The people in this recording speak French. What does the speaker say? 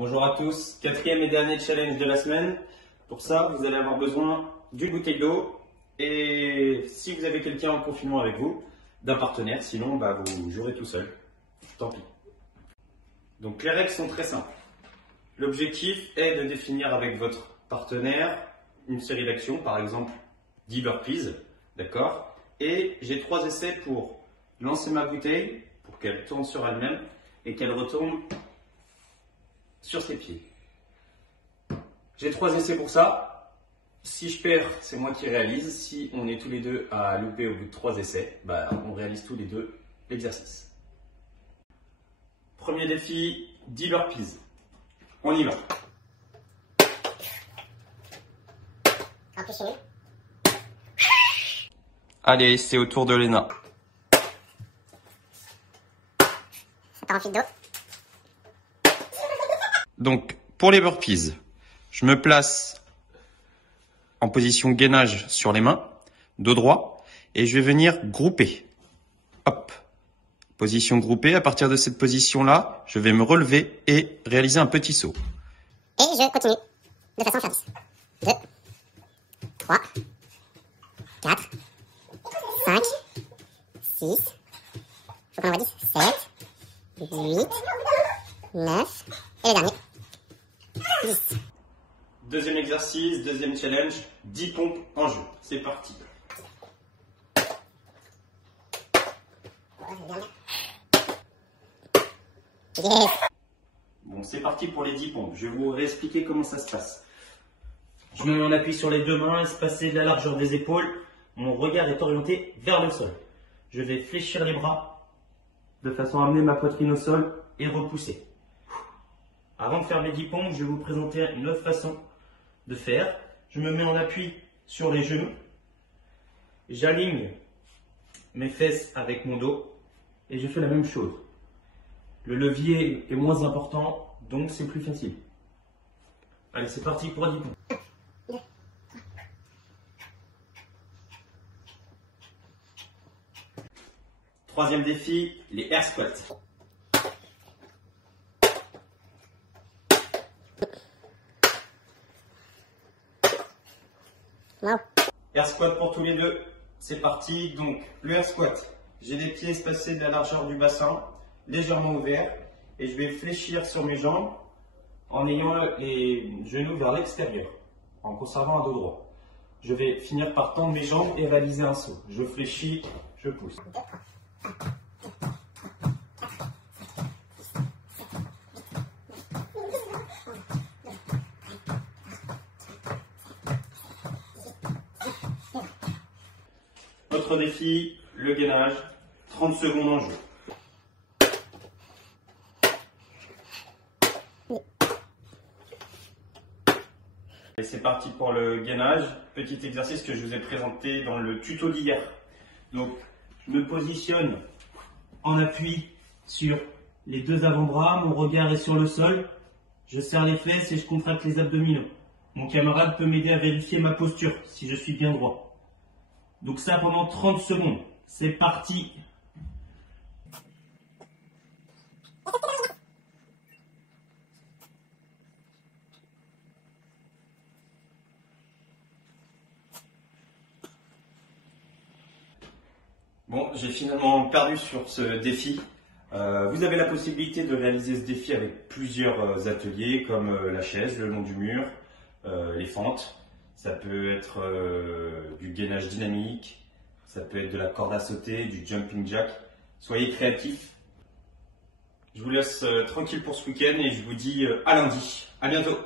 Bonjour à tous, quatrième et dernier challenge de la semaine. Pour ça, vous allez avoir besoin d'une bouteille d'eau et si vous avez quelqu'un en confinement avec vous, d'un partenaire, sinon vous jouerez tout seul. Tant pis. Donc les règles sont très simples. L'objectif est de définir avec votre partenaire une série d'actions, par exemple 10 burpees, d'accord? Et j'ai 3 essais pour lancer ma bouteille, pour qu'elle tourne sur elle-même et qu'elle retombe sur ses pieds. J'ai 3 essais pour ça. Si je perds, c'est moi qui réalise. Si on est tous les deux à louper au bout de 3 essais, on réalise tous les deux l'exercice. Premier défi, 10 burpees. On y va. Allez, c'est au tour de Léna. Ça part en fuite d'eau. Donc, pour les burpees, je me place en position gainage sur les mains, dos droit, et je vais venir grouper. Hop. Position groupée. À partir de cette position-là, je vais me relever et réaliser un petit saut. Et je continue de façon à faire 10. 2, 3, 4, 5, 6, faut qu'on envoie 10, 7, 8, 9, et le dernier, 10. Deuxième exercice, deuxième challenge, 10 pompes en jeu. C'est parti. Yes. Bon, c'est parti pour les 10 pompes. Je vais vous réexpliquer comment ça se passe. Je me mets en appui sur les deux mains, espacé de la largeur des épaules. Mon regard est orienté vers le sol. Je vais fléchir les bras de façon à amener ma poitrine au sol et repousser. Avant de faire mes 10 pompes, je vais vous présenter une autre façon de faire. Je me mets en appui sur les genoux. J'aligne mes fesses avec mon dos et je fais la même chose. Le levier est moins important, donc c'est plus facile. Allez, c'est parti pour 10 pompes. Troisième défi, les air squats. Wow. Air squat pour tous les deux, c'est parti. Donc, le air squat, j'ai les pieds espacés de la largeur du bassin, légèrement ouverts, et je vais fléchir sur mes jambes en ayant les genoux vers l'extérieur, en conservant un dos droit. Je vais finir par tendre mes jambes et réaliser un saut. Je fléchis, je pousse. Autre défi, le gainage, 30 secondes en jeu. Et c'est parti pour le gainage, petit exercice que je vous ai présenté dans le tuto d'hier. Donc, je me positionne en appui sur les deux avant-bras, mon regard est sur le sol, je serre les fesses et je contracte les abdominaux. Mon camarade peut m'aider à vérifier ma posture, si je suis bien droit. Donc ça pendant 30 secondes. C'est parti. Bon, j'ai finalement perdu sur ce défi. Vous avez la possibilité de réaliser ce défi avec plusieurs ateliers comme la chaise, le long du mur, les fentes. Ça peut être du gainage dynamique, ça peut être de la corde à sauter, du jumping jack. Soyez créatifs. Je vous laisse tranquille pour ce week-end et je vous dis à lundi. À bientôt.